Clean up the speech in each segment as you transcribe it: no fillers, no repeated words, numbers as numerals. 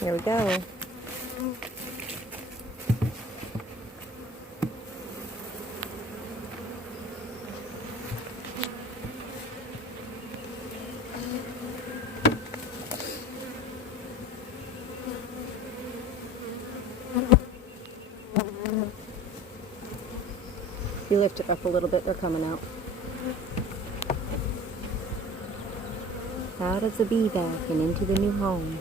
Here we go. If you lift it up a little bit, they're coming out. Out of the bee bag and into the new home.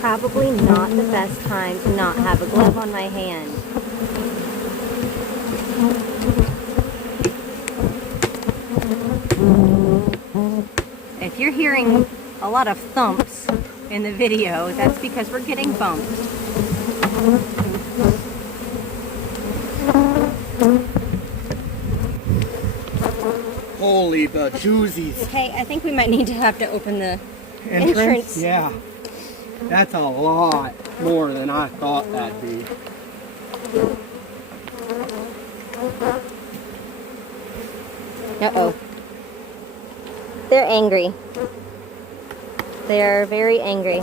Probably not the best time to not have a glove on my hand. If you're hearing a lot of thumps in the video, that's because we're getting bumped. Holy bajoozies. Okay, I think we might need to have to open the entrance. Yeah. That's a lot more than I thought that'd be. Uh-oh. They're angry. They are very angry.